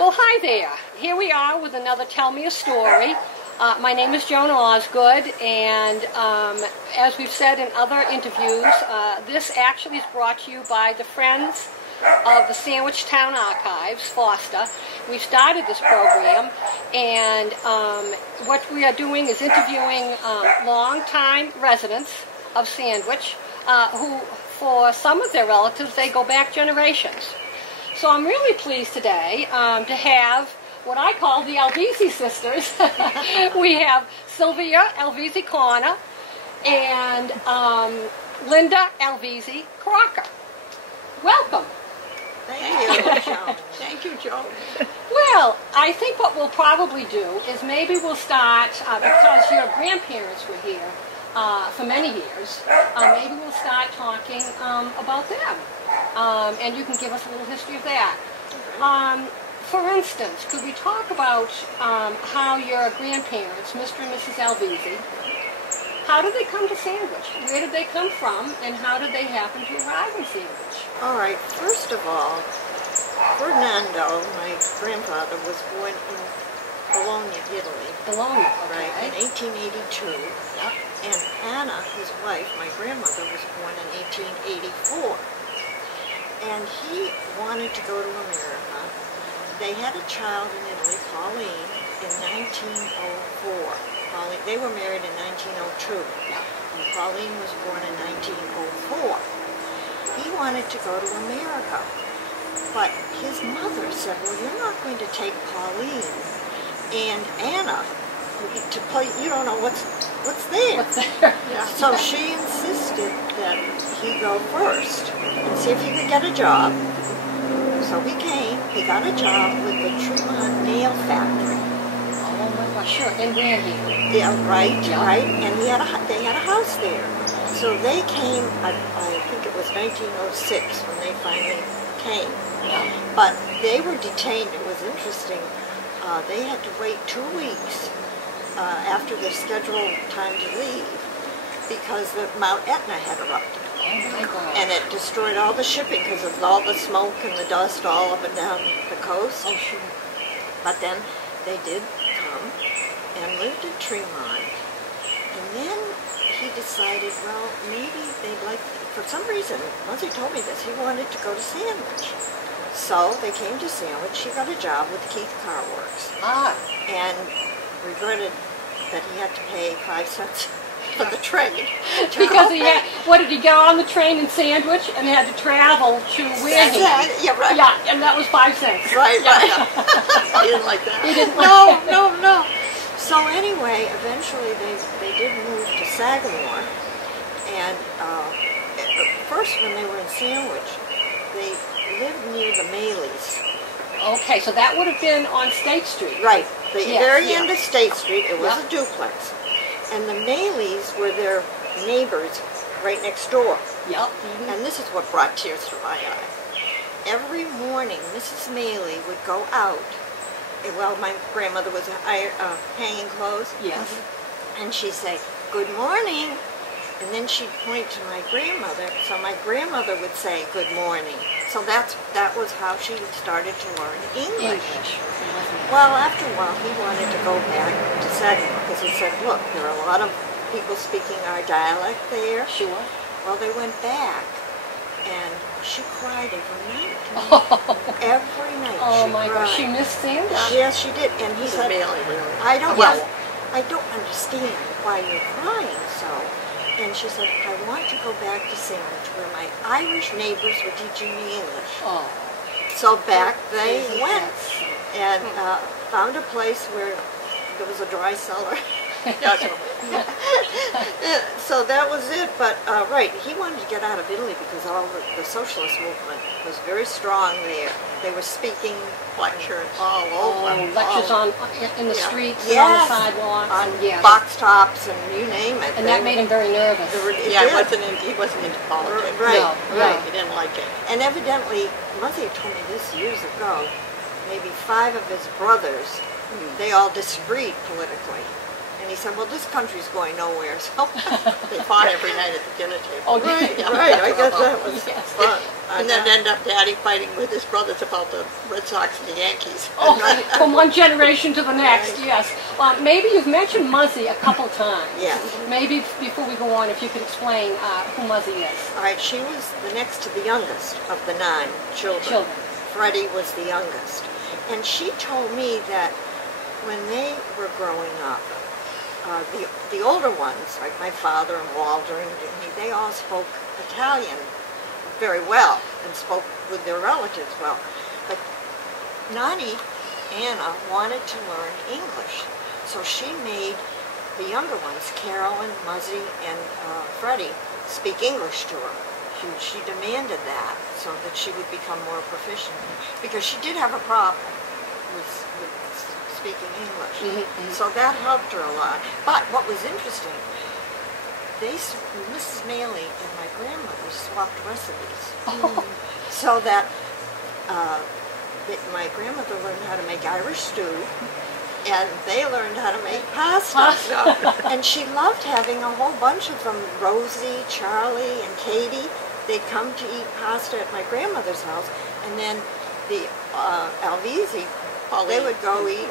Well, hi there. Here we are with another Tell Me a Story. My name is Joan Osgood, and as we've said in other interviews, this actually is brought to you by the Friends of the Sandwich Town Archives, Foster. We started this program, and what we are doing is interviewing long-time residents of Sandwich who, for some of their relatives, they go back generations. So I'm really pleased today to have what I call the Alvezi sisters. We have Sylvia Alvezi Corner and Linda Alvezi Crocker. Welcome. Thank you, Joan. Thank you, Joan. Well, I think what we'll probably do is maybe we'll start, because your grandparents were here for many years, maybe we'll start talking about them. And you can give us a little history of that. For instance, could we talk about how your grandparents, Mr. and Mrs. Alvezi, how did they come to Sandwich? Where did they come from, and how did they happen to arrive in Sandwich? All right, first of all, Fernando, my grandfather, was born in Bologna, Italy. Bologna, okay. Right, in 1882. Yep. And Anna, his wife, my grandmother, was born in 1884. And he wanted to go to America. They had a child in Italy, Pauline, in 1904. Pauline, they were married in 1902. And Pauline was born in 1904. He wanted to go to America. But his mother said, well, you're not going to take Pauline and Anna to play, you don't know what's there. What's there? Yeah. So she insisted that he go first and see if he could get a job. So he came, he got a job with the Tremont Nail Factory. Oh my gosh, sure, in where here? Yeah, right, yeah. Right, and they had a house there. So they came, I think it was 1906 when they finally came. Yeah. But they were detained, it was interesting. They had to wait 2 weeks after their scheduled time to leave because the Mount Etna had erupted. Oh my God. And it destroyed all the shipping because of all the smoke and the dust all up and down the coast. Oh, sure. But then they did come and lived in Tremont. And then he decided, well, maybe they'd like, for some reason, once he told me this, he wanted to go to Sandwich. So they came to Sandwich. He got a job with Keith Car Works. Ah. And regretted that he had to pay 5 cents for the train. Because he had, what did he get on the train in Sandwich and had to travel to where he? Yeah, right. Yeah, and that was 5 cents. Right, right. He didn't like that. He didn't like that. No. So anyway, eventually they did move to Sagamore. And first when they were in Sandwich, they lived near the Maleys. Okay, so that would have been on State Street. Right. The very end of State Street, it was a duplex. And the Maleys were their neighbors right next door. Yep. And this is what brought tears to my eye. Every morning, Mrs. Maley would go out. Well, my grandmother was hanging clothes. Yes. And she'd say, good morning. And then she'd point to my grandmother, so my grandmother would say, good morning. So that was how she started to learn English. Well, after a while, he wanted to go back to Sagamore, because he said, look, there are a lot of people speaking our dialect there. Sure. Well, they went back, and she cried every night. Every night Oh she my cried. gosh, she missed Sandwich? Yes, she did. And he said, really. I don't understand why you're crying so. And she said, I want to go back to Sandwich where my Irish neighbors were teaching me English. Oh. So back they went and found a place where there was a dry cellar. So that was it. But right, he wanted to get out of Italy because all the socialist movement was very strong there. They were speaking lectures all over. Lectures in the streets and yes, on the sidewalks. On box tops and you name it. And that made him very nervous. Yeah, he wasn't into politics. Right, no, right. He didn't like it. And evidently, Muzzy told me this years ago, maybe 5 of his brothers, they all disagreed politically. And he said, well, this country's going nowhere, so... They fought every night at the dinner table. Oh, right, yeah. right, I guess that was Yes. fun. And then end up Daddy fighting with his brothers about the Red Sox and the Yankees. Oh, from one generation to the next, yes. Maybe you've mentioned Muzzy a couple times. Yeah. Maybe before we go on, if you could explain who Muzzy is. All right, she was the next to the youngest of the 9 children. Freddie was the youngest. And she told me that when they were growing up, the older ones, like my father and Walter, and they all spoke Italian very well and spoke with their relatives well. But Nani, Anna, wanted to learn English. So she made the younger ones, Carolyn, Muzzy, and Freddie, speak English to her. She demanded that so that she would become more proficient. Because she did have a problem with speaking English. So that helped her a lot. But what was interesting, Mrs. Maley and my grandmother swapped recipes. So that my grandmother learned how to make Irish stew, and they learned how to make pasta. And she loved having a whole bunch of them, Rosie, Charlie, and Katie. They'd come to eat pasta at my grandmother's house, and then the Alvezi, they would go eat,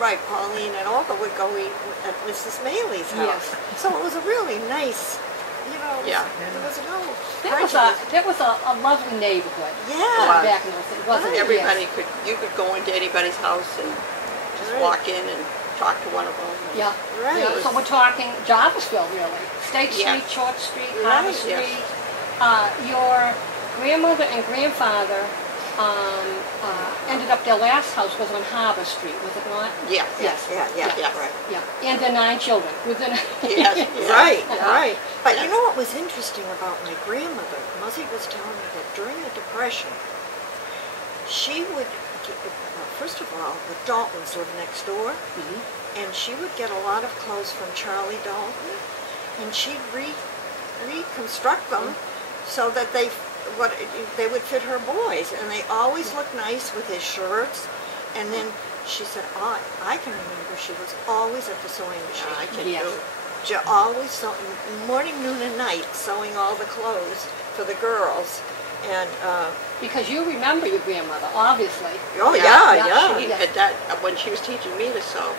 right, Pauline and Olga would go eat at Mrs. Maley's house. Yes. So it was a really nice, you know, there was no That was a lovely neighborhood. Yeah. Back in those days, wasn't it? Everybody you could go into anybody's house and just walk in and talk to one of them. Yeah. Right. Yeah. So we're talking Jarvisville, really. State Yeah. Street, Short Street, Right. Harbor Street. Your grandmother and grandfather ended up, their last house was on Harbor Street, was it not? Yeah. Yes. Yeah, right. Yeah. And their 9 children. Within Yes. Right, right. But you know what was interesting about my grandmother? Muzzy was telling me that during the Depression, she would, first of all, the Daltons lived next door, and she would get a lot of clothes from Charlie Dalton, and she'd reconstruct them so that they would fit her boys, and they always looked nice with his shirts. And then she said, oh, I can remember she was always at the sewing machine. I can Yes. do. She always sewing, morning, noon, and night, sewing all the clothes for the girls. And Because you remember your grandmother, obviously. oh yeah. She, at that, when she was teaching me to sew,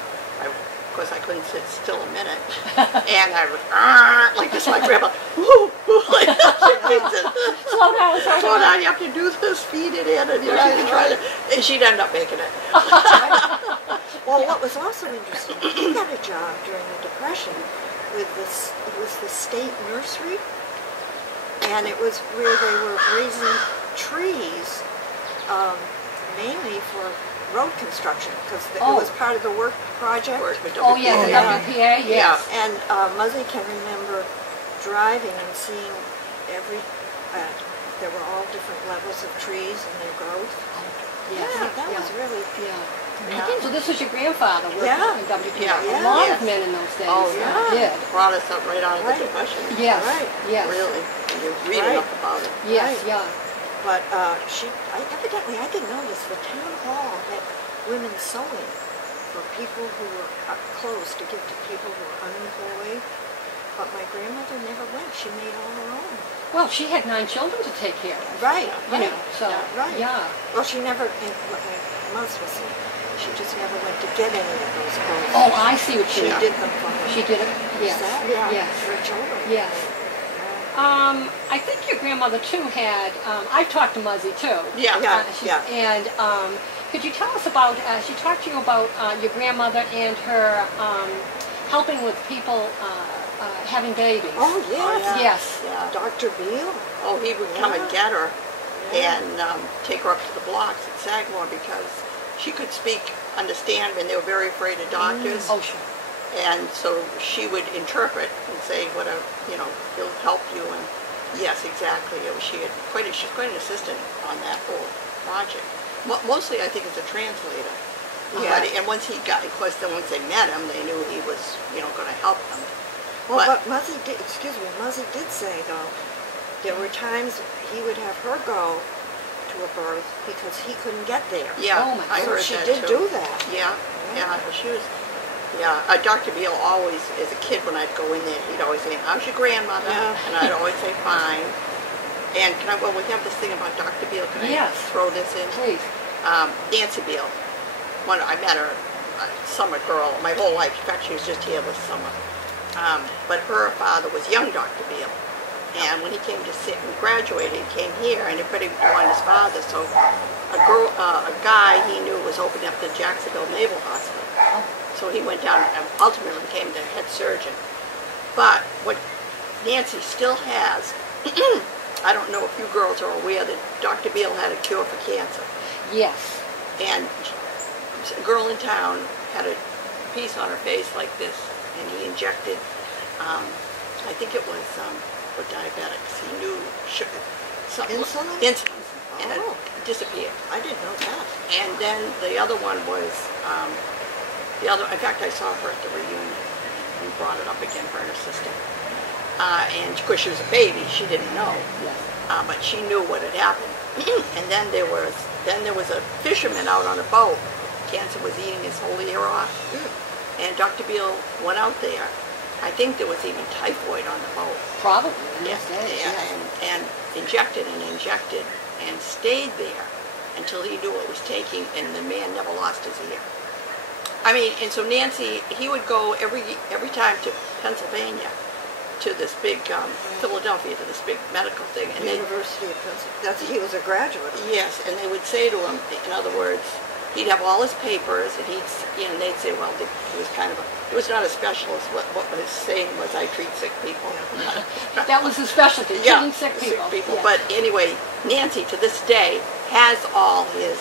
of course I couldn't sit still a minute, and I would like this. My grandma, woo, woo, like Slow down, slow slow down. down. You have to do this, feed it in, and you know, she try to, and she'd end up making it. Well, what was also interesting, he got a job during the Depression with this. It was the state nursery, and it was where they were raising trees, mainly for road construction, because it was part of the work project. Oh, yes, the Yeah. WPA, yes. And Muzzy can remember driving and seeing there were all different levels of trees and their growth. Yes. That was really... Yeah. So this was your grandfather working in WPA. Yeah. A lot of men in those days Oh, did. Brought us up right out of Right. the Depression. Yes, Right. yes. Really, and you're reading up about it. Yes, Right. yeah. But evidently, I didn't notice, the town hall had women sewing for people who were clothes to give to people who were unemployed. But my grandmother never went. She made all her own. Well, she had 9 children to take care of. Right, You know, so, right. yeah. Well, she never, what my mother was saying, she just never went to get any of those clothes. Oh, I see what She you mean. did them for her. She did it, yes. Yes. For her children. Yes. I think your grandmother too had, I talked to Muzzy too. Yeah. And could you tell us about, she talked to you about your grandmother and her helping with people having babies. Oh, yes. Yes. Yeah. Dr. Beale. Oh, he would come and get her and take her up to the blocks at Sagamore because she could speak, understand, and they were very afraid of doctors. Oh, sure. And so she would interpret and say, he'll help you. And yes, exactly. She's quite an assistant on that whole project. Mostly, I think, as a translator. Yeah. And once he got, of course, then once they met him, they knew he was, going to help them. Well, but Muzzy did say, though, there were times he would have her go to a birth because he couldn't get there. Yeah, Oh, my I God. heard She that did too. do that. Yeah. Well, she was Yeah, Dr. Beal always, as a kid when I'd go in there, he'd always say, how's your grandmother? Yeah. And I'd always say, fine. And well, we have this thing about Dr. Beal. Can I throw this in? Please. Nancy Beal. I met her, summer girl, my whole life. In fact, she was just here this summer. But her father was young Dr. Beal. And when he came to sit and graduate, he came here, and everybody wanted his father. So a guy he knew was opening up the Jacksonville Naval Hospital. So he went down and ultimately became the head surgeon. But what Nancy still has, I don't know if you girls are aware that Dr. Beal had a cure for cancer. Yes. And a girl in town had a piece on her face like this, and he injected, I think it was for diabetics. He knew sugar. Insulin? Insulin. And it disappeared. I didn't know that. And then the other one was, in fact, I saw her at the reunion. We brought it up again for her sister. And of course she was a baby, she didn't know. Yes. But she knew what had happened. And then there was a fisherman out on a boat. Cancer was eating his whole ear off. And Dr. Beal went out there. I think there was even typhoid on the boat. Probably. Yes. And injected and stayed there until he knew what was taking, and the man never lost his ear. I mean, and so Nancy, he would go every time to Pennsylvania, to this big, Philadelphia, to this big medical thing. And University of Pennsylvania. He was a graduate. Yes, and they would say to him, in other words, he'd have all his papers, and they'd say, well, he was kind of he was not a specialist. What his saying was, I treat sick people. That was his specialty, treating sick people. Yes. But anyway, Nancy, to this day, has all his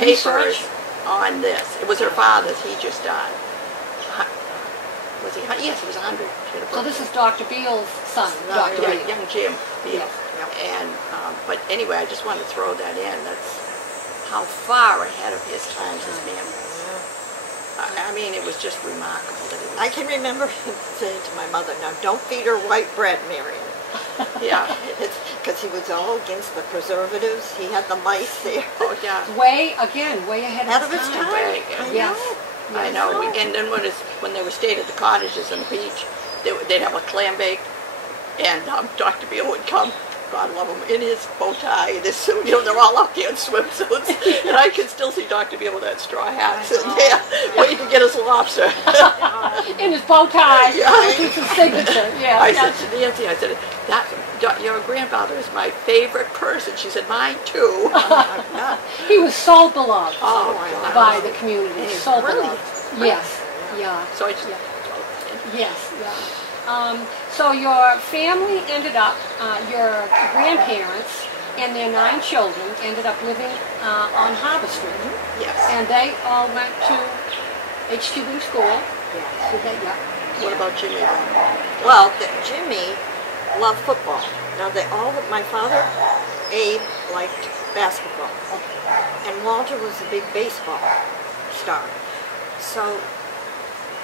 papers on this. It was her father's. He just died. Was he? Yes, he was 100. So this is Dr. Beal's son, Dr. Beal. Young Jim Beal. Yes. And but anyway, I just wanted to throw that in. That's how far ahead of his times this man was. I mean, it was just remarkable that he was. I can remember him saying to my mother, "Now don't feed her white bread, Marion." Yeah. Because he was all against the preservatives. He had the mice there. Oh yeah. Way ahead of his time. Way, Yes. I know. And then when they were stayed at the cottages on the beach, they'd have a clam bake, and Dr. Beal would come, God love him, in his bow tie and his suit. They're all out there in swimsuits, and I can still see Dr. Beal with that straw hat sitting there, waiting to get his lobster. In his bow tie. Yeah. With his signature. Yeah. I said to Nancy, your grandfather is my favorite person. She said, mine too. He was so beloved God. by the community. So brilliant. beloved. Yes. Yeah. So I just, Yes. Yeah. So your family ended up, your grandparents and their 9 children ended up living on Harbor Street. yes. And they all went to HTV school. Yes. Did they? Yeah. What about Jimmy? Well, Jimmy loved football. Now my father, Abe, liked basketball, and Walter was a big baseball star. So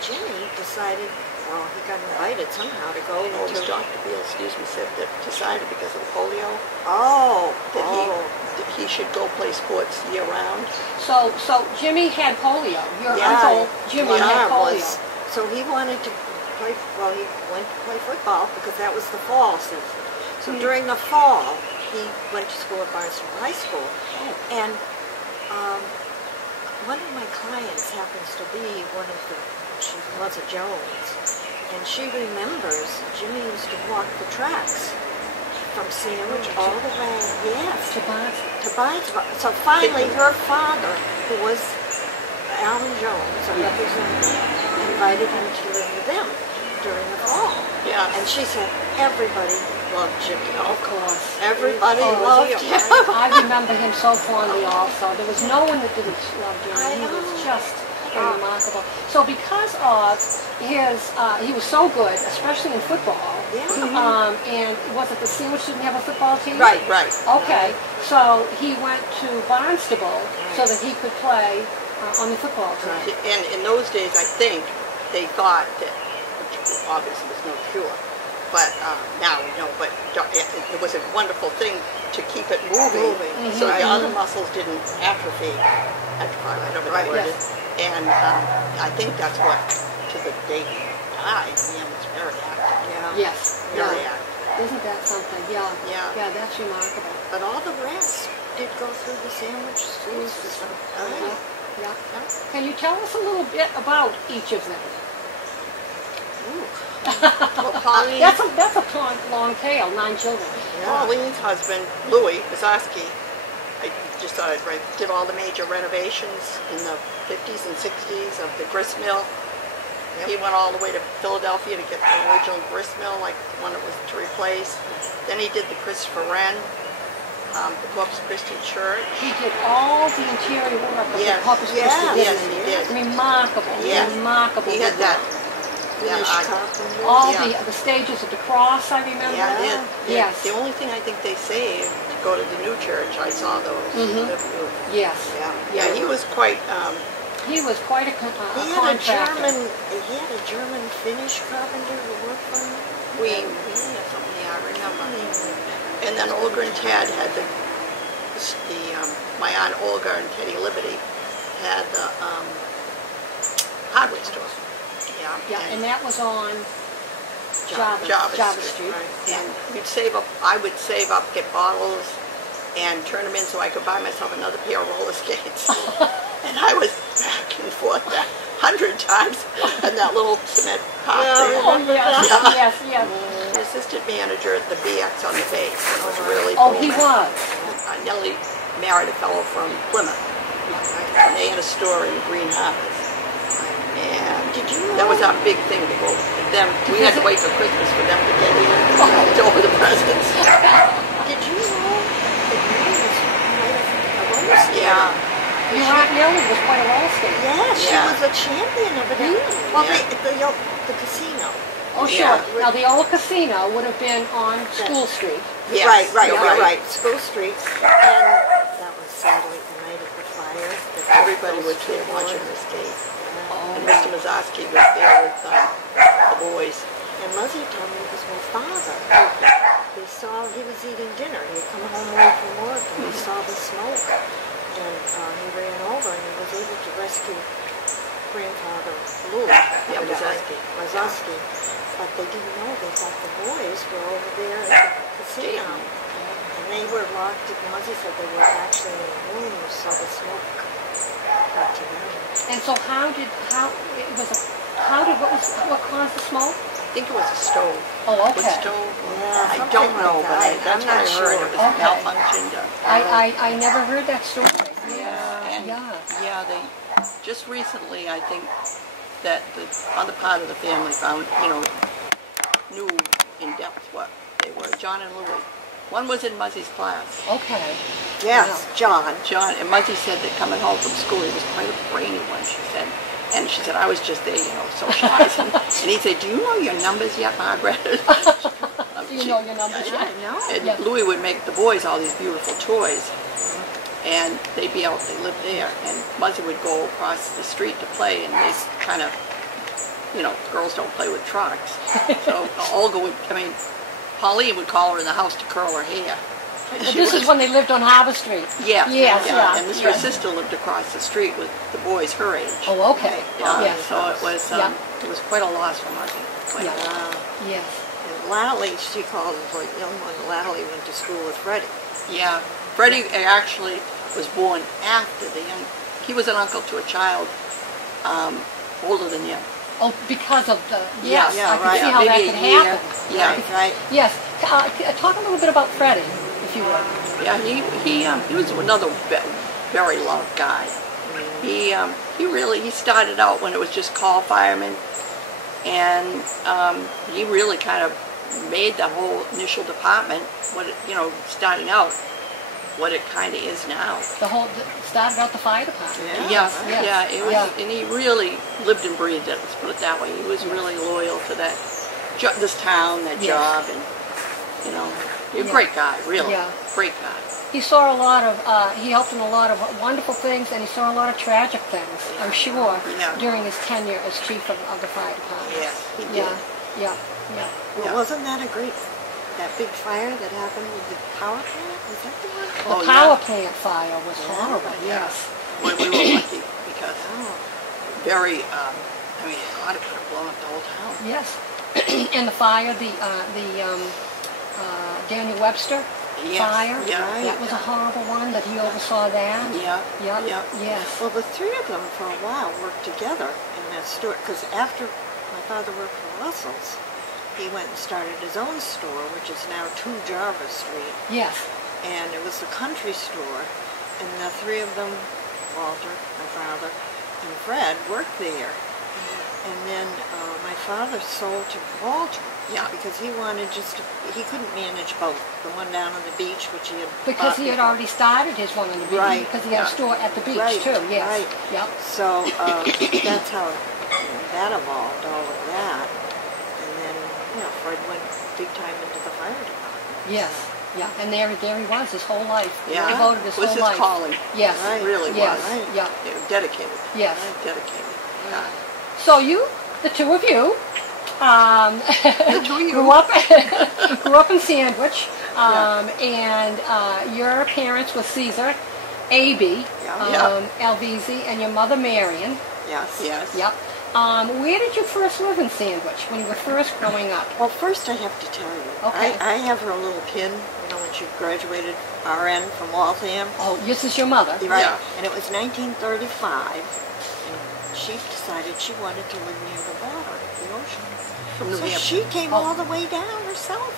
Jimmy decided, well, he got invited somehow to go Oh, it was to. Dr. Beal, excuse me, said that decided because of polio that he should go play sports year round. So Jimmy had polio. Your Yeah, uncle Jimmy had polio. So he wanted to play. Well, he went to play football because that was the fall season. So during the fall, he went to school at Barnstable High School, and one of my clients happens to be she was a Jones, and she remembers Jimmy used to walk the tracks from Sandwich all the way, to Barnstable. So finally, her father, who was Alan Jones, a representative, invited him to live with them during the fall. Yeah. And she said everybody loved Jimmy. Of course. Everybody loved him. I remember him so fondly also. There was no one that didn't love Jimmy. He was just remarkable. So because of his, he was so good, especially in football. Yeah. And was it the Sandwich didn't have a football team? Right. Okay. So he went to Barnstable so that he could play on the football team. And in those days, I think they thought that obviously there was no cure, but now we know. But it was a wonderful thing to keep it moving, so the other muscles didn't atrophy. I don't know what the word is. And I think that's what, to the day he died, man was very active. Yeah. Yes. Very Yeah. active. Isn't that something? Yeah. Yeah. Yeah, that's remarkable. But all the rest did go through the sandwich school system. Yeah. Yeah. Can you tell us a little bit about each of them? Well, Pauline, That's a long tale, 9 children. Pauline's husband, Louis Mazoski, I just thought I'd write, did all the major renovations in the 50s and 60s of the grist mill. Yep. He went all the way to Philadelphia to get the original grist mill, like the one that was to replace. Then he did the Christopher Wren, the Corpus Christi Church. He did all the interior work of Yes. the Corpus Christi. Yes, he did. Remarkable. Yes. Remarkable. He had that. Finished carpenter. All Yeah. the stages of the cross, I remember. Yeah, he did. Yes. The only thing I think they saved to go to the new church, I saw those. Mhm. Yes. Yeah, he was quite. He was quite a He had a contractor. German Finnish carpenter who worked for him. We had something. Yeah, I remember. And then Olga and Ted had my aunt Olga and Teddy Liberty had the hardware store. Yeah. Yeah, and that was on Java Street. Right. And we'd save up. I would save up, get bottles, and turn them in so I could buy myself another pair of roller skates. And I was back and forth 100 times in that little cement park there. Oh, yes, yes. The assistant manager at the BX on the base. It was really Oh, he booming. was. Nellie married a fellow from Plymouth. And they had a store in Green Harbors. And that was our big thing to go with them. We had to wait for Christmas for them to get in to open the presents. Did you know that Mary was a roller skater? Yeah. Your Aunt Nellie was quite a roller skater. Yeah, she Yeah. was a champion of it. Well, the casino. Oh, sure. Yeah. Now, the old casino would have been on School Street. Yes. Right. School Street. And that was sadly the night of the fire. Everybody was there watching her skate. Oh, And Mr. Mazoski was there with the boys. And Muzzy told me it was my father. They saw he was eating dinner. He had come home late from work and he saw the smoke. And he ran over and he was able to rescue grandfather Louis. Yeah, Mazoski. But they didn't know they thought the boys were over there at the casino. And they were locked. Muzzy said they were actually in a room so the smoke got to them. and so what caused the smoke? I think it was a stove. Oh, Was okay. stove? Yeah, I something don't know, like but that. that's I'm what I not heard. sure. It was Okay. malfunctioned. I never heard that story. And Yeah. they just recently, I think, that the other part of the family found, knew in depth what they were. John and Louis. One was in Muzzy's class. Okay. Yes, John. John, and Muzzy said that coming home from school, he was quite a brainy one, she said. And she said, I was just there, socializing. And he said, do you know your numbers yet, Margaret? Do you know your numbers? Yeah, I know. And Yes. Louis would make the boys all these beautiful toys. And they lived there. And Muzzy would go across the street to play, and they kind of, girls don't play with trucks. So Pauline would call her in the house to curl her hair. This is when they lived on Harbor Street. Yeah. Yes, yeah. And her sister lived across the street with the boys her age. Oh, okay. Yeah, Yes. so it was quite a loss for Muzzy. Yeah. Yes. And Lally, she called him for a young one. Lally went to school with Freddie. Yeah, Freddie actually was born after he was an uncle to a child older than you. Oh, because of the... Yeah, Yes, yeah, I can right. see how that Maybe could a year. happen. Yeah. Right. Yes. Talk a little bit about Freddie, if you would. Yeah, he was another very loved guy. He started out when it was just call firemen, and he really kind of made the whole initial department starting out what it kind of is now. Started out the fire department. Yes. Yes. Yeah, it was, Yeah. and he really lived and breathed it. Let's put it that way. He was really loyal to this town, that Yes. job, and he's a great guy, really. Yeah. Great guy. He saw a lot of, he helped in a lot of wonderful things, and he saw a lot of tragic things, I'm sure, Yeah. during his tenure as chief of the fire department. Yes, he did. Yeah. Well, Yeah. wasn't that that big fire that happened with the power plant? Was that the one? The power plant fire was horrible, yes. Well, we were lucky because very, I mean, God, it could have blown up the whole town. Yes. And the fire, Daniel Webster fire. Yeah. That was a horrible one that he oversaw that. Yeah. Yep. Yes. Well, the three of them for a while worked together in that store, because after my father worked for Russell's, he went and started his own store, which is now 2 Jarvis Street. Yes. And it was the country store, and the three of them, Walter, my father, and Fred, worked there. And then my father sold to Walter. Yeah. Because he wanted he couldn't manage both. The one down on the beach, which he had Because he had before. already started his one on the beach. Right. Because he had a store at the beach, Right, too. Yes. right. Yep. So that's how that evolved, all of that. And then, Fred went big time into the fire department. Yes. Yeah. And there he was his whole life. Yeah. He devoted his was whole his life. calling. Yes. Right. It really Yes. was. Right. Yeah. Yeah, dedicated. Yes. Dedicated. Yeah. So the two of you, grew up in Sandwich, and your parents were Caesar, A.B., Alvezi, and your mother Marion. Yes. Yes. Yep. Where did you first live in Sandwich when you were first growing up? Well, first I have to tell you, Okay. I have her little pin, when she graduated RN from Waltham. Oh, this is your mother. Right. Yeah. And it was 1935, and she decided she wanted to live near the water, the ocean. From New So Hampshire. she came all the way down herself.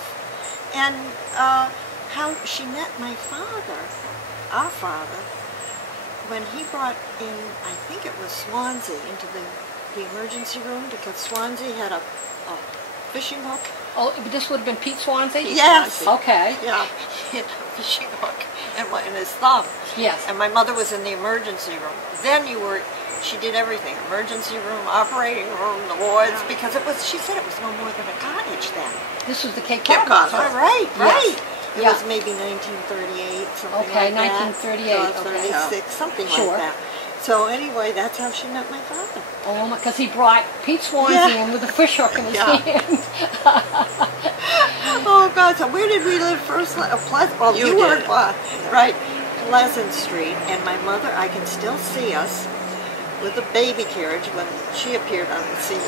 And how she met my father, our father, when he brought in, I think it was Swansea, into the emergency room, because Swansea had a fishing hook. Oh, this would have been Pete Swansea? Yes. Okay. Yeah, he had a fishing hook in his thumb. Yes. And my mother was in the emergency room. Then she did everything, emergency room, operating room, the wards, because she said it was no more than a cottage then. This was the Cape Cape Cod. Cod. Right. It Yeah. was maybe 1938, something Okay, like that. 1938, okay. 36, something Sure. like that. So anyway, that's how she met my father. Oh, because he brought Pete Swansea Yeah. in with a fish hook in his Yeah. hand. Oh God! So where did we live first? Pleasant. Well, You you were did. right, Pleasant Street, and my mother. I can still see us with a baby carriage when she appeared on the scene.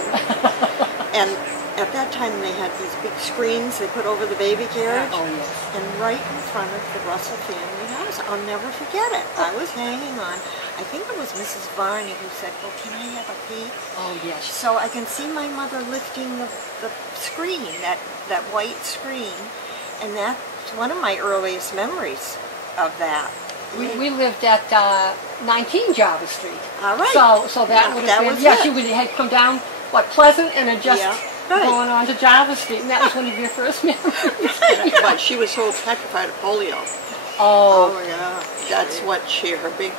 And at that time, they had these big screens they put over the baby carriage. Oh, yes. And right in front of the Russell family house, I'll never forget it. I was hanging on. I think it was Mrs. Varney who said, "Well, can I have a peek?" Oh, yes. So I can see my mother lifting the screen, that white screen, and that's one of my earliest memories of that. We lived at 19 Java Street. All right. So that would have been, was yes, it. you would have come down, Pleasant, and had just right. going on to Java Street, and that was one of your first memories. But she was so petrified of polio. Oh, Oh yeah. That's what her big,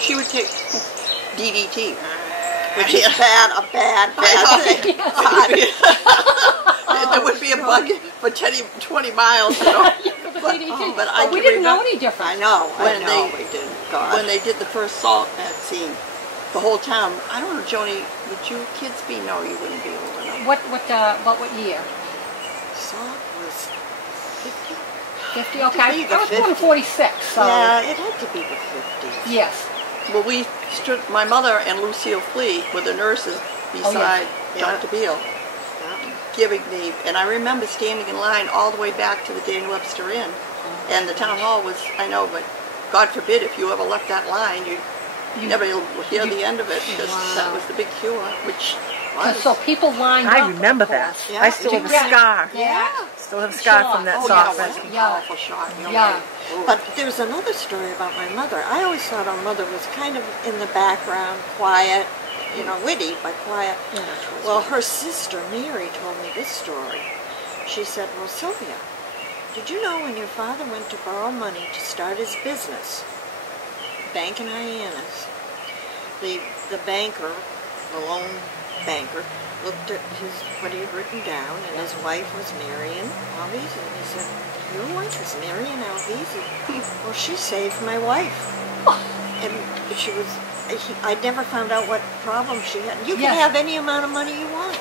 she would take DDT, which is a bad thing. There would be a bug for 20 miles, But we didn't know any different. I know. When we did. When they did the first salt at scene, the whole town, I don't know, Joni, would you kids be? No, you wouldn't be old enough. What year? Salt was 50. 50, okay. the I was born in 50s. 46, so. Yeah, it had to be the 50s. Yes. Well, we stood, my mother and Lucille Flea were the nurses beside Yeah. Dr. Beale, giving the, and I remember standing in line all the way back to the Daniel Webster Inn, and the town hall was, I know, but God forbid if you ever left that line, you never hear the end of it, because that was the big cure, which was. So people lined up. I remember of that. course. Yeah. I still have a scar. Yeah. Still have a scar Sure. from that Oh, soft yeah, it rest. was a Yeah. powerful shot. Yeah. But there's another story about my mother. I always thought our mother was kind of in the background, quiet, witty, but quiet. Yeah. Well, her sister, Mary, told me this story. She said, "Well, Sylvia, did you know when your father went to borrow money to start his business, Bank in Hyannis, the banker, the loan banker, looked at what he had written down, and his wife was Marion Alvezi, and he said, 'Your wife is Marion Alvezi?' Well, she saved my wife." And she was, I never found out what problem she had. You can Yes. have any amount of money you want.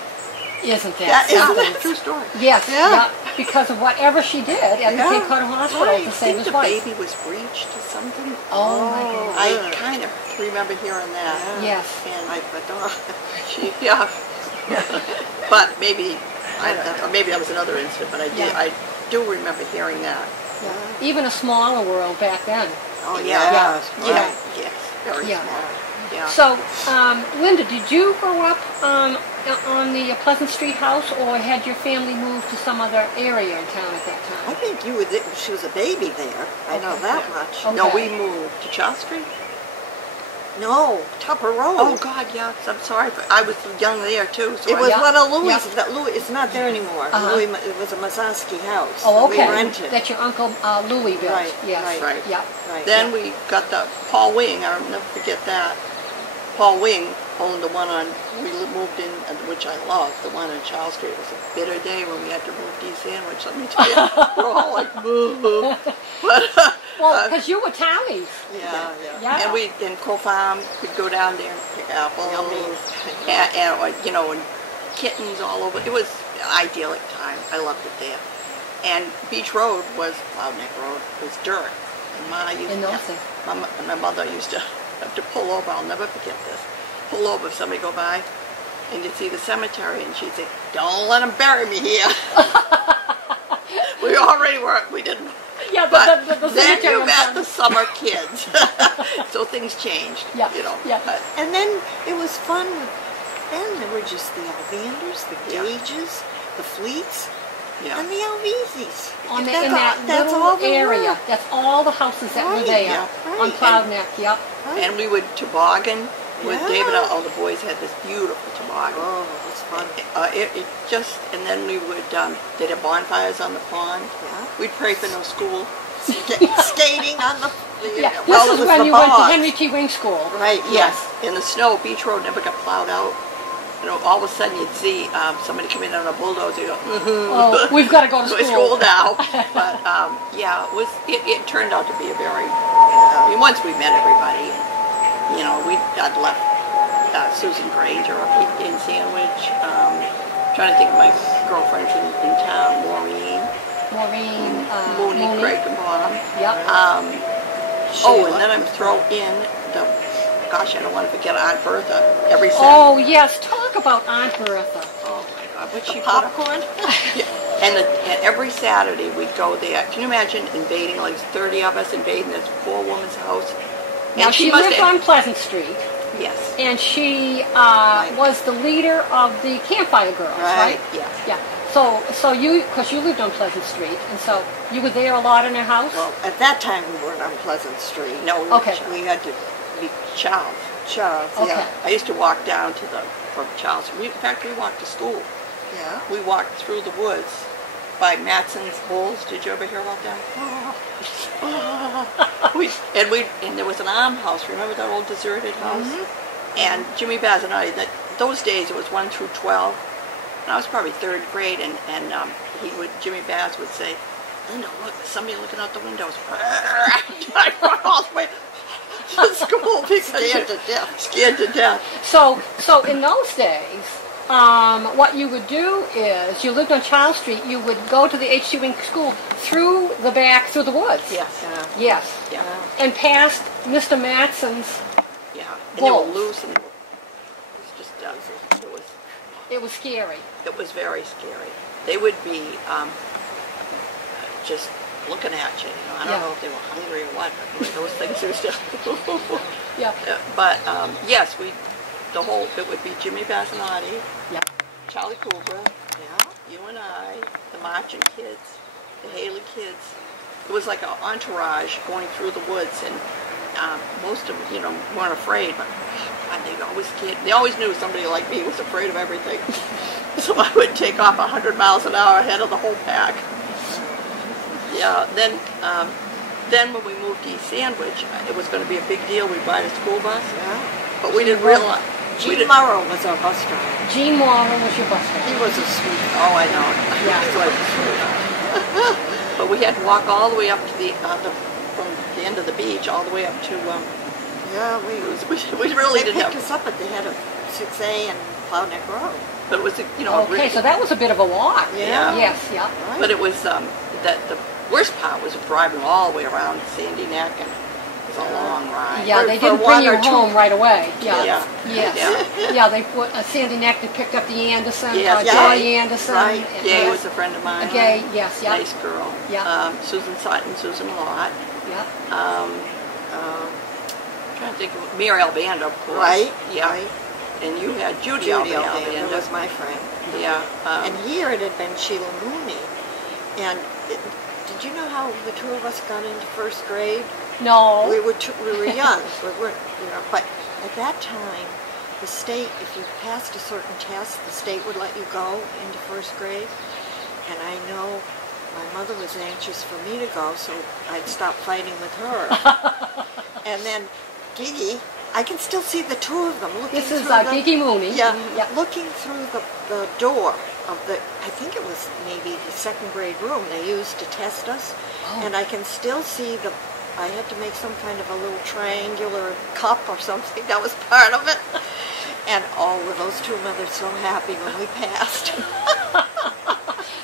Isn't that That is something? a True story. Yes. Yeah. Yep. because of whatever she did at the Cape Cod Hospital to save his wife. I think the baby was breached or something. Oh my goodness. I kind of remember hearing that. Yes. And yeah. But maybe, or maybe that was another incident, but I do remember hearing that. Yeah. Even a smaller world back then. Oh yeah. Yeah. Yes. Very small. Yeah. So, Linda, did you grow up on the Pleasant Street house, or had your family moved to some other area in town at that time? I think she was a baby there. I know that much. Okay. No, we moved to Charles Street. No, Tupper Road. Oh God, yes. I'm sorry, but I was young there too. So It was one of Louis'. Yeah. Louis, it's not there anymore. Louis, it was a Mazoski house. Oh, okay. We rented. That your uncle Louis built. Right, Yes. right. Yeah. Right. Then we got the Paul Wing. I'll never forget that. Paul Wing owned the one on, we moved in, which I loved, the one on Charles Street. It was a bitter day when we had to move to East Sandwich, let me tell you. We're all like, boo. But, Well, because you were townies. Yeah. and we, in Crow Farm, we'd go down there and pick apples. And kittens all over. It was an idyllic time. I loved it there. And Beach Road was, Cloud Neck Road, was dirt. And my mother used to have to pull over. I'll never forget this. Pull over if somebody go by, and you'd see the cemetery, and she'd say, "Don't let them bury me here." We already were. We didn't. Yeah, but the then cemetery you met the summer kids, so things changed. Yeah. You know. Yeah. And then it was fun. Then there were just the Alvanders, the Gages, the Fleets, and the Alvezis. In that that's little all there area. were. That's all the houses that were there on Cloud Neck. Yep. And we would toboggan with David. All the boys had this beautiful toboggan. Oh, it was fun. And then we would, they'd have bonfires on the pond. Yeah. We'd pray for no school. Skating on the... Yeah. Well, This is it was when the you went to bogs. Henry T. Wing School. Right, Yes. In the snow, Beach Road never got plowed out. You know, all of a sudden you'd see somebody come in on a bulldozer. You go, Oh, we've got to go to We're school. school now. But yeah, it turned out to be a very. I mean, once we met everybody, you know, I'd left Susan Granger up in Sandwich. Trying to think of my girlfriends in town, Maureen, Mooney. Craig, and Bob. Yep. And then I'm throw in the. Gosh, I don't want to forget Aunt Bertha. Every Saturday. Oh yes, talk about Aunt Bertha. Oh my God, what she popcorn? And every Saturday we'd go there. Can you imagine invading, like 30 of us invading this poor woman's house? Now And she lived on Pleasant Street. Yes. And she was the leader of the Campfire Girls, right? Yes. Yeah. So you, because you lived on Pleasant Street, and so you were there a lot in her house? Well, at that time we weren't on Pleasant Street. No, We had to be Charles. Okay. Yeah. I used to walk down from Charles. In fact, we walked to school. Yeah. We walked through the woods by Matson's Bulls. Did you ever hear about that? And there was an armhouse. Remember that old deserted house? Mm-hmm. And Jimmy Baz and I, those days it was 1 through 12. And I was probably 3rd grade, and Jimmy Baz would say, "Linda, look, there's somebody looking out the windows." I run all the way to school, scared to death. So in those days, what you would do is, you lived on Charles Street, you would go to the H.C. Wing School through the woods. Yes. Yes. Yeah. And past Mr. Matson's. Yeah. And they were loose, and it was just, it was scary. It was very scary. They would be just looking at you. You know, I don't know if they were hungry or what, but those things used to. Yeah. But yes, it would be Jimmy Bassinati, Charlie Cobra, you and I, the Marching Kids, the Haley Kids. It was like an entourage going through the woods, and most of them, you know, weren't afraid, but God, they always knew somebody like me was afraid of everything. So I would take off 100 miles an hour ahead of the whole pack. Yeah, then when we moved to East Sandwich, it was going to be a big deal. We'd buy a school bus. Yeah. But we didn't realize. Gene Morrow was our bus driver. Gene Morrow was your bus driver. He was a sweet. Oh, I know. Yeah. He was sweet. But we had to walk all the way up to from the end of the beach all the way up to. Yeah, we really they didn't have. picked us up at the head of 6A and Cloud Neck Road. But it was, you know, Okay, so that was a bit of a walk. Yeah. Yes, yeah. Right. but it was, that the worst part was driving all the way around Sandy Neck, and it was a long ride. Yeah, they didn't bring you home right away. Yeah. Yeah. Yes. Yeah, they put Sandy Neck. They picked up the Anderson, Yes, Joy Gay. Anderson. Right. and- Gay yes. was a friend of mine. Gay, yes, yeah. Nice girl. Yeah. Susan Sutton, Susan Lott. Yeah. Trying to think of Mary Albanda, of course. Right. Yeah. Right. And you had Judy Judy Albanda. Albanda was my friend. Yeah. And here it had been Sheila Mooney. And did you know how the two of us got into first grade? No. We were young. We weren't, you know, but at that time, the state, if you passed a certain test, the state would let you go into first grade. And I know my mother was anxious for me to go, so I'd stop fighting with her. And then Gigi, I can still see the two of them looking This is through the, Gigi Mooney. yeah, Yeah. looking through the door of the, I think it was maybe the second grade room they used to test us. Oh. And I can still see I had to make some kind of a little triangular cup or something. That was part of it. And were those two mothers so happy when we passed.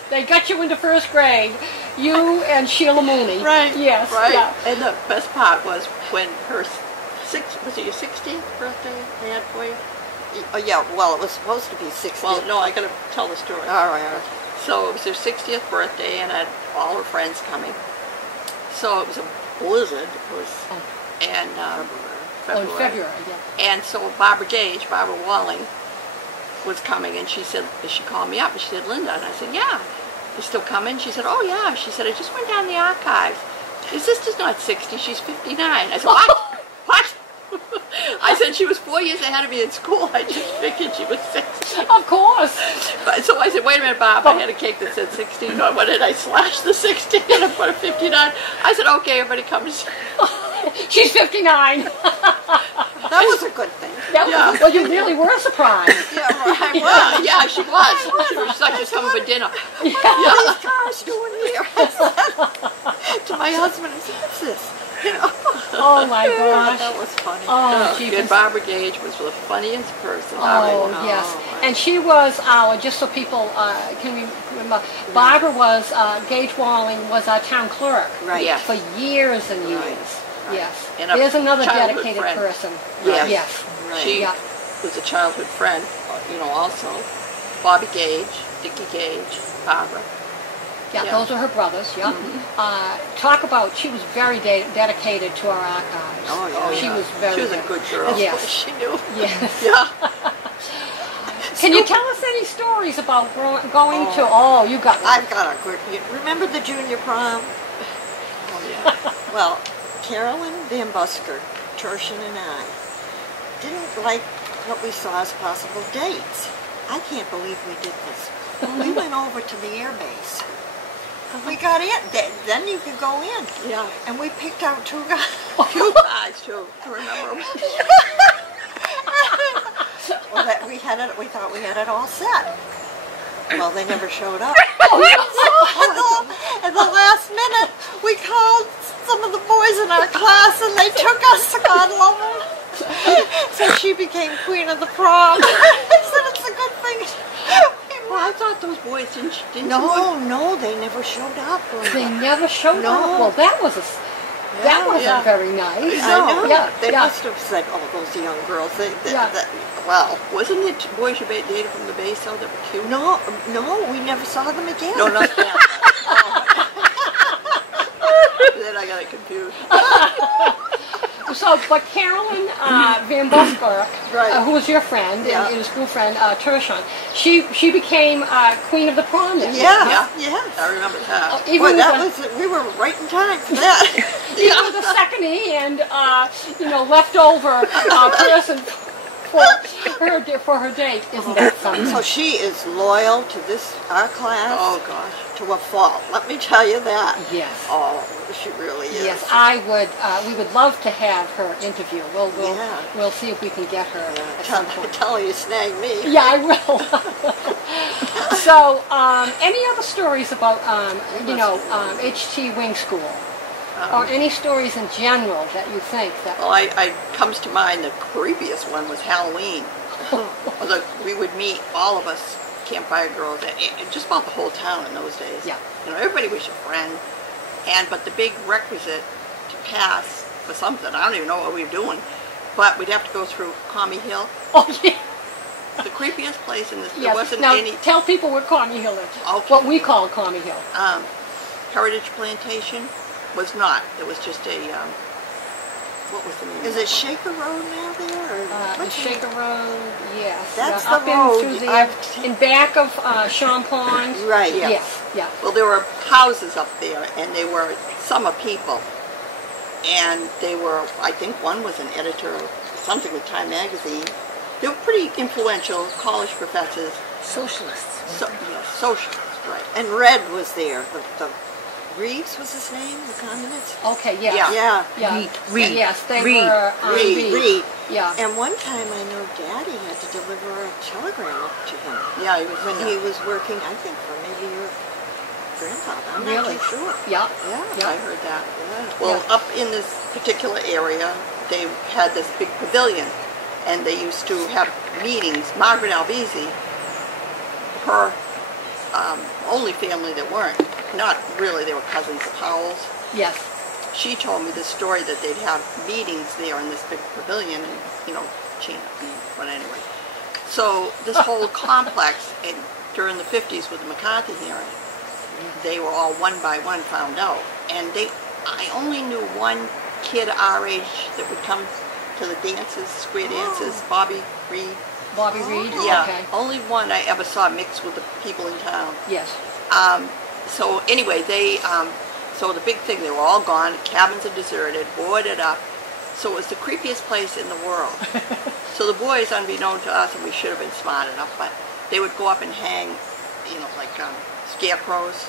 They got you into first grade. You and Sheila Mooney. Right. Yes. Right. Yeah. And the best part was when her was it your 60th birthday they had for you? Oh, yeah, well, it was supposed to be 60. Well, no, I got to tell the story. All right. So it was her 60th birthday, and I had all her friends coming. So it was a blizzard. It was, and Oh, in February, yeah. And so Barbara Walling, was coming, and she said, she called me up, and she said, Linda, and I said, yeah. You're still coming? She said, oh yeah. She said, I just went down the archives. Your sister's not 60, she's 59. I said, what? What? I said she was 4 years ahead of me in school. I just figured she was 60. Of course. But, so I said, wait a minute, Bob, I had a cake that said 60. So what did I slash the 60 and I put a 59? I said, okay, everybody comes. She's 59. That was a good thing. Yeah. Well, you really were surprised. Yeah, right. Yeah, she was. She was like, just coming for dinner. What are these cars doing here? To my husband, I said, what's this? You know? Oh my God, gosh. that was funny. Oh, she And was. Barbara Gage was the funniest person. Oh, I yes. Oh, And she was our, just so people can remember, Barbara was, Gage Walling was our town clerk. Right. Yeah. For years and years. Right. Yes. And a There's another childhood dedicated friend. person. Yes. Yes. Right. She Yeah. was a childhood friend, also. Bobby Gage, Dickie Gage, Barbara. Yeah, Yeah. those are her brothers, yeah. Talk about, she was very dedicated to our archives. Oh, yeah. She was very She was a good girl. Yes. She knew. Yes. Yeah. Can you tell us any stories about going to, you got one. I've got a good, remember the junior prom? Oh, yeah. Well, Carolyn Van Busker, Tertian and I didn't like what we saw as possible dates. I can't believe we did this. We went over to the air base. We got in. Then you could go in. Yeah. And we picked out two guys. Cute guys, too. I remember them. Well, we thought we had it all set. Well, they never showed up. At the last minute, we called some of the boys in our class, and they took us to God love them. So she became queen of the prom. I said it's a good thing. Well, I thought those boys didn't No, they never showed up. They never showed No. up. Well, that wasn't yeah. very nice. I know. Yeah, They yeah. must have said, "Oh, those young girls." Yeah. Well, Wasn't it boys you dated from the base, though, that were cute? no, we never saw them again. No, not them. Then I got it confused. So, but Carolyn Van Busker, Right. who was your friend Yeah. and his school friend, Tertian, she became queen of the prom then. Yeah. I remember that. Even Boy, with we were right in time for that. even with the second and leftover person for her date. Isn't that something? So she is loyal to our class Oh, gosh. to a fault. Let me tell you that. Yes. Oh, she really is. Yes, I would. We would love to have her interview. Yeah. We'll see if we can get her at some point. Tell her you snagged me. Yeah, I will. So, any other stories about HT Wing School, or any stories in general that you think that? Well, I comes to mind the creepiest one was Halloween. Although we would meet, all of us campfire girls, just about the whole town in those days. Yeah. You know, everybody was your friend. But the big requisite to pass for something, I don't even know what we were doing, but we'd have to go through Commie Hill. Oh, yeah. The creepiest place in this, there Yes. wasn't Now, any... tell people what Commie Hill is. Okay. What we call Commie Hill. Heritage Plantation was not. It was just a, what was the name? Is it Shaker Road now there? Or The what's Shaker Road, yes. That's up the road. in through the, in back of Sean Pond. Right. Yeah. Yes, yeah. Well, there were houses up there, and they were summer people. And they were, I think one was an editor of something with Time Magazine. They were pretty influential college professors. Socialists. So, yeah, socialists, right. And Red was there. The Reeves was his name, the communist? Okay, yes. Yeah. Yeah. Reed. Yes, they Reed. were Reed. Yeah. And one time I know Daddy had to deliver a telegram up to him. Yeah, he was When he was working, I think, for maybe your grandfather. I'm not Really? too sure. Yeah. Yeah. I heard that. Yeah. Well, up in this particular area, they had this big pavilion, and they used to have meetings. Margaret Alvezi, her only family that weren't, not really, they were cousins of Howells. Yes. She told me this story that they'd have meetings there in this big pavilion, and, you know, but anyway. So this whole complex, and during the 50s with the McCarthy hearing, they were all one by one found out. And I only knew one kid our age that would come to the dances, square dances, Bobby Reed. Bobby Reed? Yeah, Okay. only one I ever saw mix with the people in town. Yes. So anyway, so the big thing, they were all gone, cabins are deserted, boarded up. So it was the creepiest place in the world. So the boys, unbeknown to us, and we should have been smart enough, but they would go up and hang, you know, like scarecrows.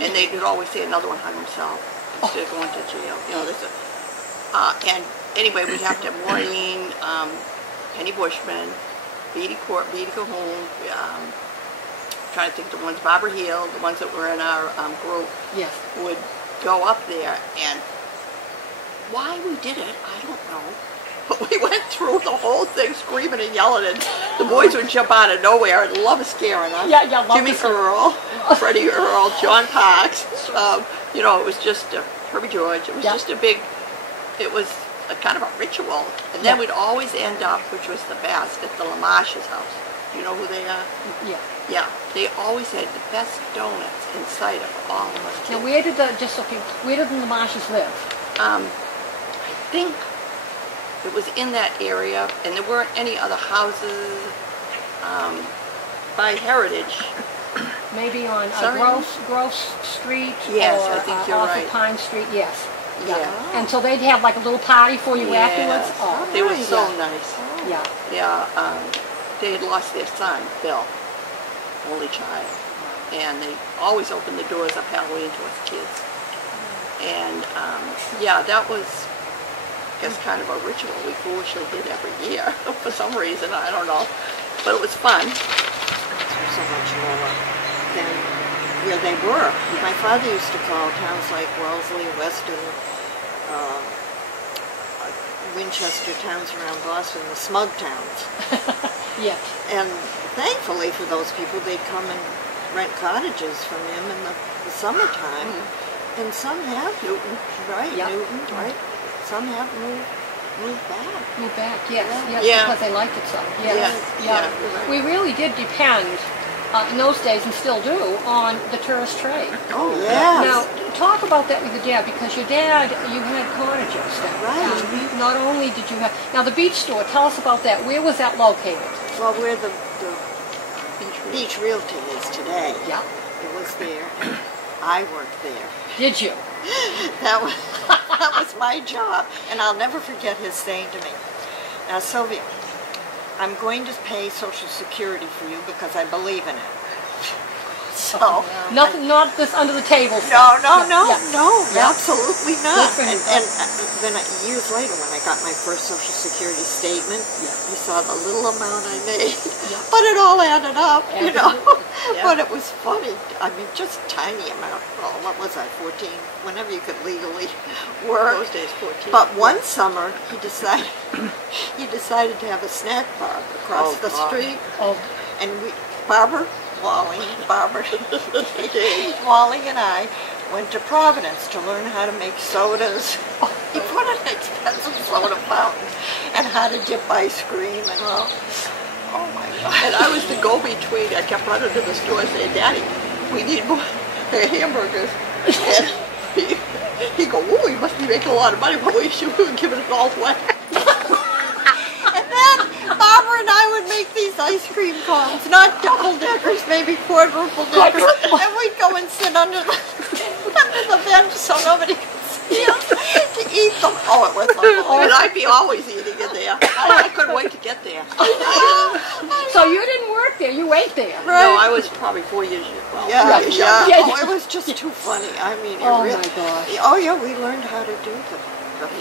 And they would always say another one hung himself instead of going to jail. You know, and anyway, we'd have to have Maureen, Penny Bushman, Beatty Cahoon, trying to think the ones, Barbara Heel, the ones that were in our group, Yes. would go up there, and why we did it, I don't know. But we went through the whole thing screaming and yelling, and the boys would jump out of nowhere and love scaring us. Yeah, love Jimmy to- Earl, Freddie Earl, John Parks, you know, it was just Herbie George. It was just a big, it was a kind of a ritual. And then we'd always end up, which was the best, at the LaMarche's house. Do you know who they are? Yeah. Yeah, they always had the best donuts in sight of all of us kids. Now, where did where did the Marshes live? I think it was in that area, and there weren't any other houses by Heritage. Maybe on Sorry? Grove Street? Yes, or, I think you're off right. of Pine Street, yes. Yeah. And so they'd have like a little party for you afterwards? Yes. Oh, They were nice. so nice. yeah. Yeah, they had lost their son, Bill, only child, and they always opened the doors up Halloween to us kids. And yeah, that was, I guess, kind of a ritual we foolishly did every year for some reason, I don't know, but it was fun. So much lower than where they were. My father used to call towns like Wellesley, Weston, Winchester, towns around Boston, the smug towns. Yes. And thankfully for those people, they'd come and rent cottages from him in the summertime. And some have. Newton. Right, Yeah. Newton, right. Some have moved back. Move back, yes, yes, Yeah. because they liked it so. Yes. Yeah, you're right. We really did depend, in those days, and still do, on the tourist trade. Oh, yes. Now, talk about that with your dad, because your dad, you had cottages then. Right. Not only did you have... Now, the beach store, tell us about that. Where was that located? Well, where the Beach Realty is today. Yeah. It was there, and I worked there. Did you? That was my job, and I'll never forget his saying to me, "Now, Sylvia, I'm going to pay Social Security for you because I believe in it." So Nothing, not this under the table stuff. no, Yeah. absolutely Good not. for him. And then years later, when I got my first Social Security statement, I saw the little amount I made, but it all added up, you know. But it was funny. I mean, just tiny amount. Well, what was I, 14? Whenever you could legally work. Those days, 14. But one summer, he decided to have a snack bar across the street, and Wally, Wally and I went to Providence to learn how to make sodas. He put an expensive soda fountain and how to dip ice cream and all. Oh my God. And I was the go-between. I kept running to the store and saying, Daddy, we need more hamburgers. And he'd go, ooh, you must be making a lot of money. But we were giving it all away. And then Barbara and I would make these ice cream cones, not double-deckers, maybe quadruple-deckers. And we'd go and sit under the bench so nobody could see us to eat them. Oh, it was unbelievable. And I'd be always eating in there. I couldn't wait to get there. So you didn't work there, you ate there. No, I was probably 4 years old. Well, Yeah. Yeah. Oh, it was just too funny. I mean, it Oh really. my gosh. Oh yeah, we learned how to do the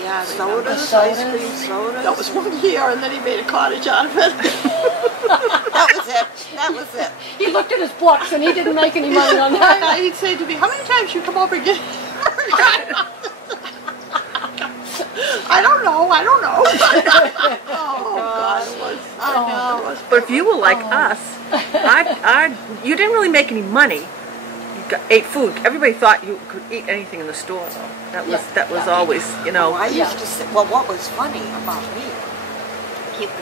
Yeah, I remember. sodas, The ice sodas. cream sodas. That was 1 year, and then he made a cottage out of it. That was it. That was it. He looked at his books and he didn't make any money on that. And he'd say to me, how many times you come over and get I don't know. Oh, God, it was. I know. It was. But if you were like us, you didn't really make any money. Ate food. Everybody thought you could eat anything in the store, though. That was always, you know. I used to say, well, what was funny about me,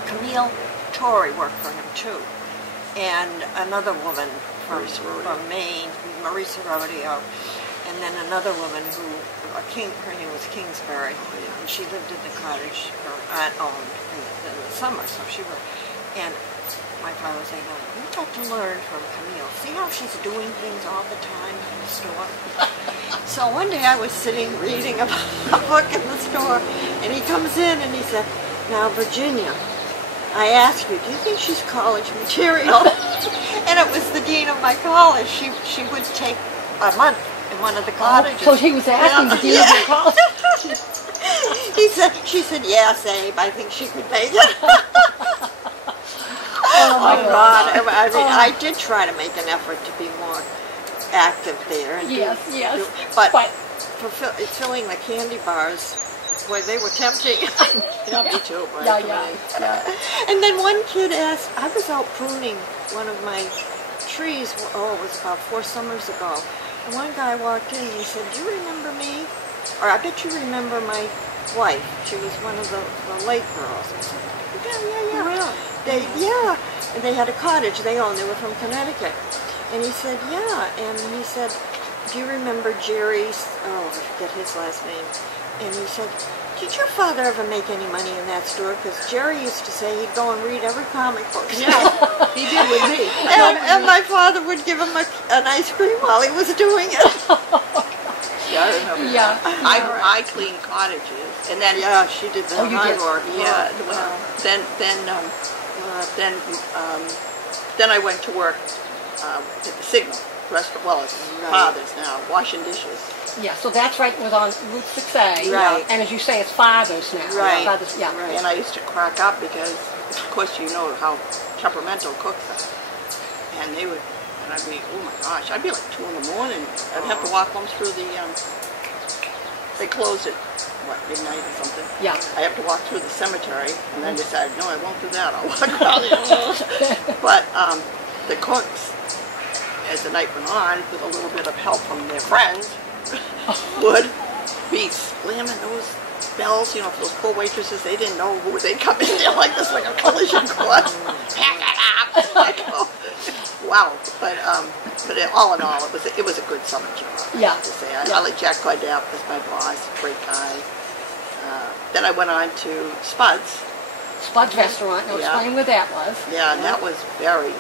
Camille Torrey worked for him too, and another woman from Maine, Marisa Rodeo, and then another woman who, her name was Kingsbury, and she lived in the cottage her aunt owned in the summer, so she would, and my father was saying, no, you've got to learn from Camille. See how she's doing things all the time in the store? So one day I was sitting reading a book in the store, and he comes in and he said, now Virginia, I asked you, do you think she's college material? And it was the dean of my college. She would take a month in one of the cottages. So he was asking the dean of the college. She said, yes, Abe, I think she could make it. Oh my God. I mean, I did try to make an effort to be more active there. And Yes. but for filling the candy bars, boy, they were tempting. Yeah, me too. But Yeah. And then one kid asked, I was out pruning one of my trees, it was about 4 summers ago, and one guy walked in and he said, do you remember me? Or I bet you remember my wife. She was one of the late girls. I said, yeah. And they had a cottage they owned. They were from Connecticut. And he said, yeah. And he said, do you remember Jerry's, I forget his last name. And he said, did your father ever make any money in that store? Because Jerry used to say he'd go and read every comic book. Yeah, he did with me. And my father would give him an ice cream while he was doing it. Yeah, I remember. Yeah. I cleaned cottages, and then She did that. Oh, you did? yeah. Then I went to work at the Signal restaurant. Well, it's Father's now, washing dishes. Yeah, so that's right, it was on Route 6A. Right. And as you say, it's Father's now. Right. Father's, yeah. Right. And I used to crack up because, of course, you know how temperamental cooks are. And they would, and I'd be, oh my gosh, I'd be like 2 in the morning. I'd have to walk home through the, they closed at, midnight or something. Yeah. I have to walk through the cemetery, and then decide, no, I won't do that. I'll walk around the But the cooks, as the night went on, with a little bit of help from their friends, would be slamming those bells, for those poor waitresses. They didn't know who they'd come in there like this, like a collision course. Pack it up. Wow. But all in all, it was a good summer job. Yeah. I have to say. I like Jack Cordell as my boss, great guy. Then I went on to Spud's. Spud's Restaurant. Now explain where that was. Yeah, and that was very,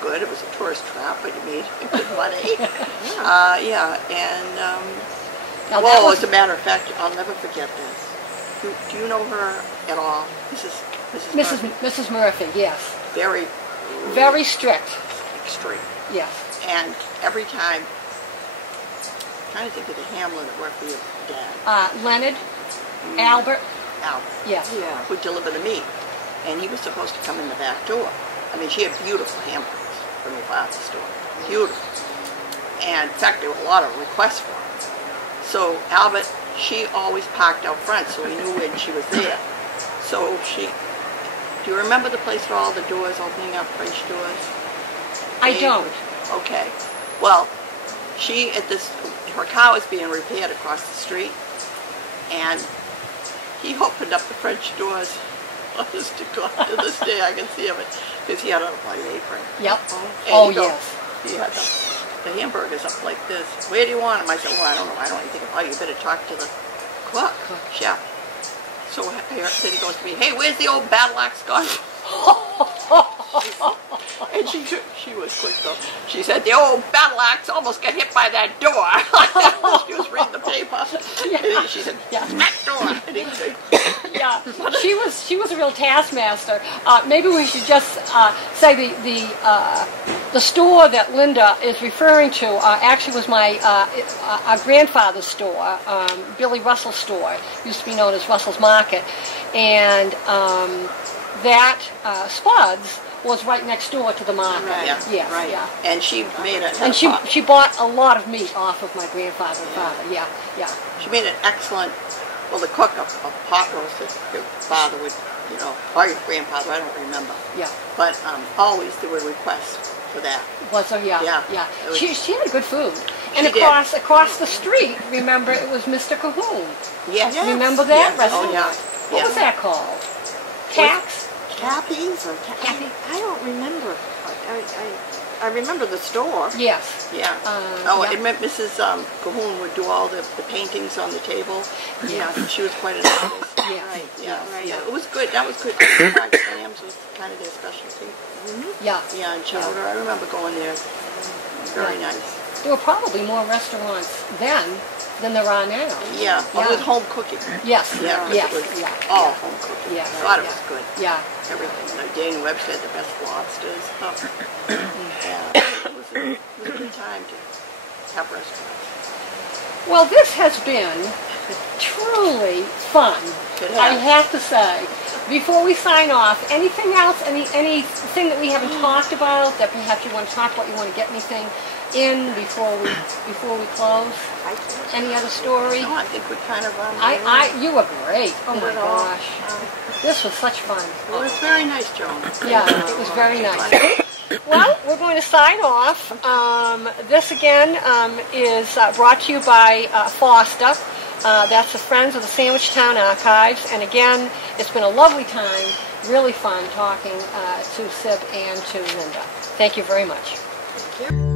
good. It was a tourist trap, but you made good money. Now As a matter of fact, I'll never forget this. Do you know her at all? Mrs. Murphy. Mrs. Murphy, yes. Very Very strict. extreme. Yes. And every time, I'm trying to think of the Hamlin that worked for your dad. Leonard, Albert. Al Yes. Yeah. would deliver the meat, and he was supposed to come in the back door. I mean, she had beautiful hamburgers from your father's store. Beautiful. And in fact, there were a lot of requests for it. So Albert, she always parked out front, so we knew when she was there. So do you remember the place with all the doors opening up, French doors? I don't. Okay. Well, her car was being repaired across the street, and he opened up the French doors. Honest to God, to this day I can see him, because he had on a white apron. Yep. And Yes. he had the hamburgers up like this. Where do you want them? I said, well, I don't know. I don't even think about it. You better talk to the cook, chef. So then he goes to me, hey, where's the old battle axe gone? And she was quick though. She said, the old battle axe almost got hit by that door. She was reading the paper. Yeah. And she said, Yeah. smack door. And he said, Yeah, she was a real taskmaster. Maybe we should just say the store that Linda is referring to actually was my our grandfather's store, Billy Russell's store. Used to be known as Russell's Market, and that Spuds was right next door to the market. Right. Yeah. Yes, Right. yeah. and she made it. And she bought a lot of meat off of my grandfather and father. Yeah, yeah. She made an excellent, well, the cook, a pot roast that your father would, or your grandfather, I don't remember. Yeah. But always there were requests for that. Was her, yeah, Yeah. yeah. It was- She had good food. And She did. across the street, remember, it was Mr. Cahoon. Yes. Yes. Remember that Yes. restaurant? Oh, yeah. What was that called? Tax? Cappy's or I don't remember. I remember the store. Yes. Yeah. Yeah. It meant Mrs. Cahoon would do all the paintings on the table. Yeah. She was quite an artist. Yeah. Right. Yeah. Right. Yeah. It was good. That was good. Fried clams was kind of their specialty. Yeah. Yeah, and chowder. I remember going there. Very nice. There were probably more restaurants then than there are now. Yeah. Yeah. With home cooking. Yes. Yeah. 'cause Yes. It was Yeah. all home cooking. Yeah. I thought it Yeah. was good. Yeah. Everything. Dane Webster had the best lobsters. Yeah. It was a good time to have restaurants. Well, this has been truly fun. It I has. have to say. Before we sign off, anything else? Anything that we haven't talked about that perhaps you want to talk about? You want to get anything in before we close? Any other story? No, I think we kind of. You were great. Oh my It all- gosh, this was such fun. It was very nice, Joan. Yeah, it was very nice. Well, we're going to sign off. This again is brought to you by Foster. That's the Friends of the Sandwich Town Archives. And again, it's been a lovely time, really fun talking to Sib and to Linda. Thank you very much. Thank you.